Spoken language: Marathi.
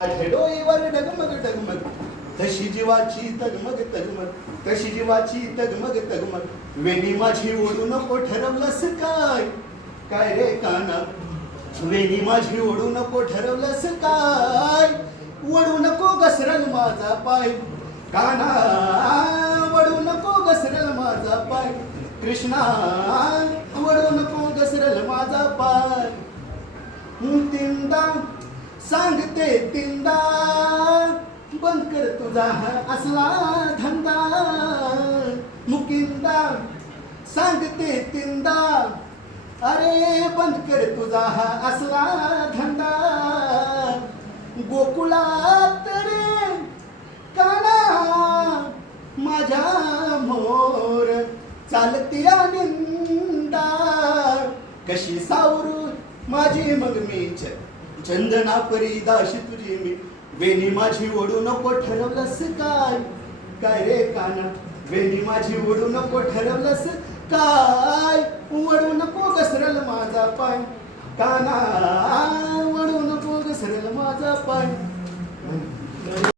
डोईवर डगमग डगमग तशी जीवाची तगमग तगमग तशी जीवाची तगमग तगमग वेणी माझी ओढू नको ठरवलंस काय काय रे काना वेणी माझी ओढू नको ठरवलंस काय वडू नको घसरल माझा पाय काना वडू नको घसरल माझा पाय कृष्णा वडू नको घसरल माझा पाय तीनदा सांगते तीनदा बंद कर तुझा हा असला धंदा मुकिंदा सांगते तीनदा अरे बंद कर तुझा हा असला धंदा गोकुळात रे काना माझ्या मोर चालती निंदा कशी सावरू माझी मग मी चंदना परी दाशी तुझी मी वेणी माझी ओढू नको ठरवलंस काय काय रे काना वेणी माझी ओढू नको ठरवलंस काय वडू नको घसरल माझा पाय काना वडू नको घसरल माझा पाय